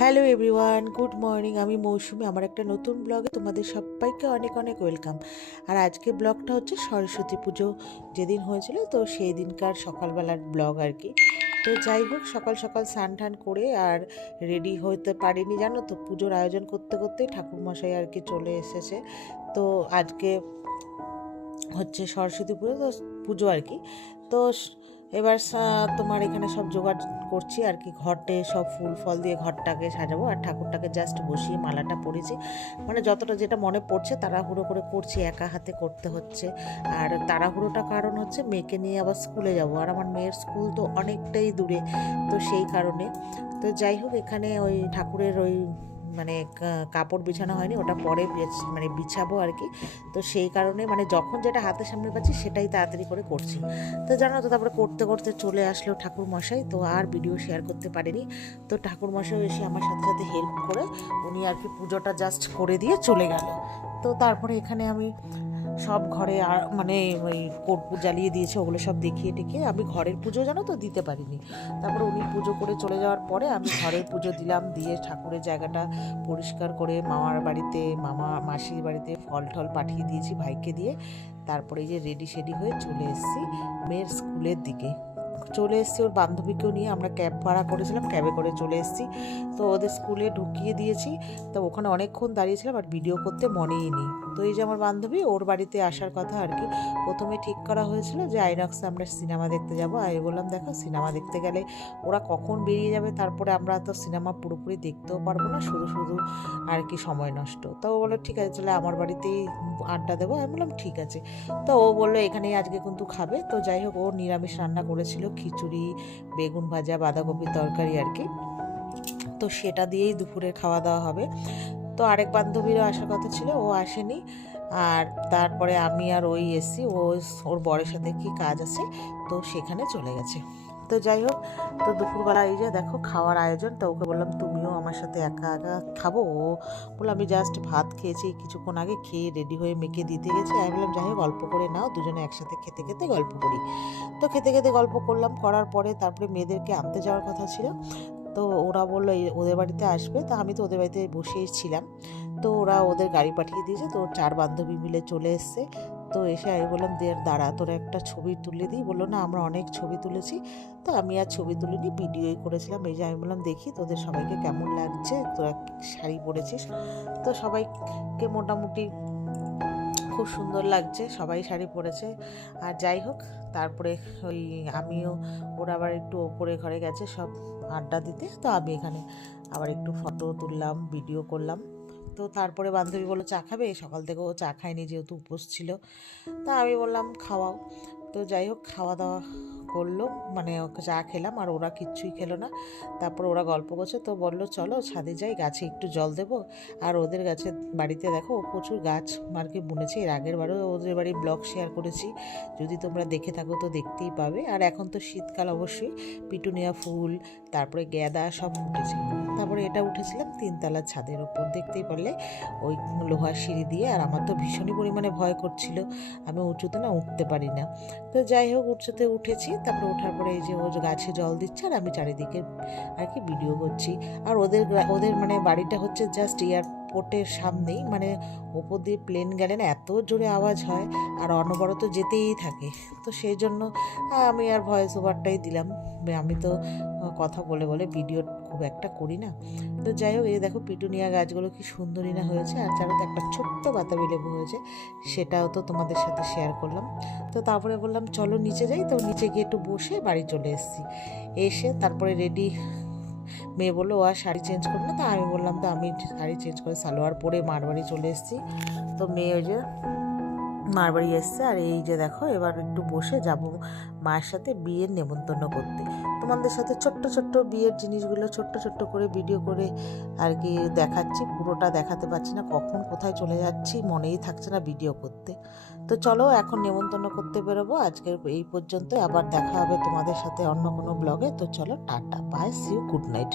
Hello everyone, good morning. আমি মৌসুমি। আমার একটা নতুন ব্লগে তোমাদের সবাইকে অনেক অনেক ওয়েলকাম। আর আজকে ব্লগটা হচ্ছে সরস্বতী পুজো যেদিন হয়েছিল, তো সেই দিনকার সকালবেলার ব্লগ আর কি। তো যাই হোক, সকাল সকাল স্নান টান করে আর রেডি হতে পারিনি, জানো তো, পুজোর আয়োজন করতে করতেই ঠাকুরমশাই আর কি চলে এসেছে। তো আজকে হচ্ছে সরস্বতী পুজো, তো পুজো আর কি। তো এবার তোমার এখানে সব জোগাড় করছি আর কি। ঘটে সব ফুল ফল দিয়ে ঘরটাকে সাজাবো, আর ঠাকুরটাকে জাস্ট বসিয়ে মালাটা পরেছি। মানে যতটা যেটা মনে পড়ছে তাড়াহুড়ো করে করছি, একা হাতে করতে হচ্ছে। আর তাড়াহুড়োটা কারণ হচ্ছে মেয়েকে নিয়ে আবার স্কুলে যাব, আর আমার মেয়ের স্কুল তো অনেকটাই দূরে, তো সেই কারণে। তো যাই হোক, এখানে ওই ঠাকুরের ওই মানে কাপড় বিছানো হয়নি, ওটা পরে মানে বিছাবো আর কি। তো সেই কারণে মানে যখন যেটা হাতের সামনে পাচ্ছি সেটাই তাড়াতাড়ি করে করছি। তো জানো তো, তারপরে করতে করতে চলে আসলো ঠাকুর মশাই, তো আর ভিডিও শেয়ার করতে পারিনি। তো ঠাকুর মশাই এসে আমার সাথে সাথে হেল্প করে উনি আর কি পুজোটা জাস্ট করে দিয়ে চলে গেল। তো তারপরে এখানে আমি সব ঘরে আর মানে ওই কর্পূর জ্বালিয়ে দিয়েছে, ওগুলো সব দেখিয়ে টেকিয়ে আমি ঘরের পুজো জানো তো দিতে পারিনি। তারপরে উনি পুজো করে চলে যাওয়ার পরে আমি ঘরের পুজো দিলাম, দিয়ে ঠাকুরের জায়গাটা পরিষ্কার করে মামার বাড়িতে, মাসির বাড়িতে ফল টল পাঠিয়ে দিয়েছি ভাইকে দিয়ে। তারপরে এই যে রেডি সেডি হয়ে চলে এসেছি মেয়ের স্কুলের দিকে। চলে এসেছি ওর বান্ধবীকেও নিয়ে, আমরা ক্যাব ভাড়া করেছিলাম, ক্যাবে করে চলে এসেছি। তো ওদের স্কুলে ঢুকিয়ে দিয়েছি। তো ওখানে অনেকক্ষণ দাঁড়িয়েছিলাম আর ভিডিও করতে মনেই নেই। তো এই যে আমার বান্ধবী, ওর বাড়িতে আসার কথা আর কি। প্রথমে ঠিক করা হয়েছিল যে আইনক্সে আমরা সিনেমা দেখতে যাবো। আমি বললাম দেখো, সিনেমা দেখতে গেলে ওরা কখন বেরিয়ে যাবে, তারপরে আমরা তো সিনেমা পুরোপুরি দেখতেও পারবো না, শুধু শুধু আর কি সময় নষ্ট। তো ও বললো ঠিক আছে, চলে আমার বাড়িতেই আড্ডা দেবো। আমি বললাম ঠিক আছে। তো ও বললো এখানেই আজকে কিন্তু খাবে। তো যাই হোক, ও নিরামিষ রান্না করেছিল, খিচুড়ি, বেগুন ভাজা, বাঁধাকপির তরকারি আর কি। তো সেটা দিয়েই দুপুরে খাওয়া দাওয়া হবে। তো আরেক বান্ধবীরও আসার কথা ছিল, ও আসেনি। আর তারপরে আমি আর ওই এসছি, ওর বরের সাথে কি কাজ আছে, তো সেখানে চলে গেছে। তো যাই হোক, তো দুপুরবেলা এই যে দেখো খাওয়ার আয়োজন। তো ওকে বললাম তুমিও আমার সাথে একা একা খাবো। ও বললো আমি জাস্ট ভাত খেয়েছি কিছুক্ষণ আগে, খেয়ে রেডি হয়ে মেয়েকে দিতে গেছি। আমি বললাম যাই হোক, অল্প করে নাও, দুজনে একসাথে খেতে খেতে গল্প করি। তো খেতে খেতে গল্প করলাম, করার পরে তারপরে মেয়েদেরকে আনতে যাওয়ার কথা ছিল। তো ওরা বললো ওদের বাড়িতে আসবে, তা আমি তো ওদের বাড়িতে বসেই ছিলাম। তো ওরা ওদের গাড়ি পাঠিয়ে দিয়েছে, তো 4 বান্ধবী মিলে চলে এসছে। তো এসে আমি বললাম দাঁড়া, তোরা একটা ছবি তুলে দিই। বললো না, আমরা অনেক ছবি তুলেছি। তো আমি আর ছবি তুলিনি, ভিডিওই করেছিলাম। এই যে আমি বললাম দেখি তোদের সবাইকে কেমন লাগছে, তোরা শাড়ি পরেছিস। তো সবাইকে মোটামুটি খুব সুন্দর লাগছে, সবাই শাড়ি পরেছে। আর যাই হোক, তারপরে ওই আমিও, ওরা আবার একটু ওপরে ঘরে গেছে সব আড্ডা দিতে। তো আমি এখানে আবার একটু ফটো তুললাম, ভিডিও করলাম। তো তারপরে বান্ধবী বললো চা খাবে, সকাল থেকে ও চা খায়নি যেহেতু উপোস ছিল। তা আমি বললাম খাওয়াও। তো যাই হোক, খাওয়া দাওয়া করলো, মানে ওকে চা খেলাম, আর ওরা কিচ্ছুই খেলো না। তারপর ওরা গল্প করছে, তো বললো চলো ছাদে যাই, গাছে একটু জল দেবো। আর ওদের গাছে বাড়িতে দেখো ও প্রচুর গাছ আর কি বুনেছে। এর আগের বারও ওদের বাড়ির ব্লগ শেয়ার করেছি, যদি তোমরা দেখে থাকো তো দেখতেই পাবে। আর এখন তো শীতকাল, অবশ্যই পিটুনিয়া ফুল, তারপরে গ্যাদা সব ফুটেছে। তারপরে এটা উঠেছিলাম 3তলার ছাদের ওপর, দেখতেই পারলে ওই লোহার সিঁড়ি দিয়ে। আর আমার তো ভীষণই পরিমাণে ভয় করছিল, আমি উঁচুতে না উঠতে পারি না। তো যাই হোক, উঁচুতে উঠেছি। তারপরে ওঠার পরে এই যে ও গাছে জল দিচ্ছে, আর আমি চারিদিকে আর কি ভিডিও করছি। আর ওদের মানে বাড়িটা হচ্ছে জাস্ট এয়ারপোর্টের সামনেই, মানে ওপর দিয়ে প্লেন গেলে না এত জোরে আওয়াজ হয়, আর অনবরত যেতেই থাকে। তো সেই জন্য আমি আর ভয়েস ওভারটাই দিলাম। আমি তো কথা বলে বলে ভিডিও খুব একটা করি না। তো যাই হোক, এই দেখো পিটুনিয়া গাছগুলো কি সুন্দরই না হয়েছে। আর চারোতে একটা ছোট্ট বাতাবি লেবু হয়েছে, সেটাও তো তোমাদের সাথে শেয়ার করলাম। তো তারপরে বললাম চলো নিচে যাই। তো নিচে গিয়ে একটু বসে বাড়ি চলে এসেছি। এসে তারপরে রেডি, মেয়ে বললো ও আর শাড়ি চেঞ্জ করবে না। তো আমি বললাম তো আমি শাড়ি চেঞ্জ করে সালোয়ার পরে মার বাড়ি চলে এসেছি। তো মেয়ে ওই যে মার বাড়ি এসছে। আর এই যে দেখো, এবার একটু বসে যাব মায়ের সাথে বিয়ের নেমন্তন্ন করতে। তোমাদের সাথে ছোট্ট ছোট্ট বিয়ের জিনিসগুলো ছোট্ট ছোট্ট করে ভিডিও করে আর কি দেখাচ্ছি, পুরোটা দেখাতে পারছি না, কখন কোথায় চলে যাচ্ছি মনেই থাকছে না ভিডিও করতে। তো চলো এখন নেমন্তন্ন করতে বেরোবো। আজকের এই পর্যন্ত, আবার দেখা হবে তোমাদের সাথে অন্য কোনো ব্লগে। তো চলো tata, bye, see you, good night.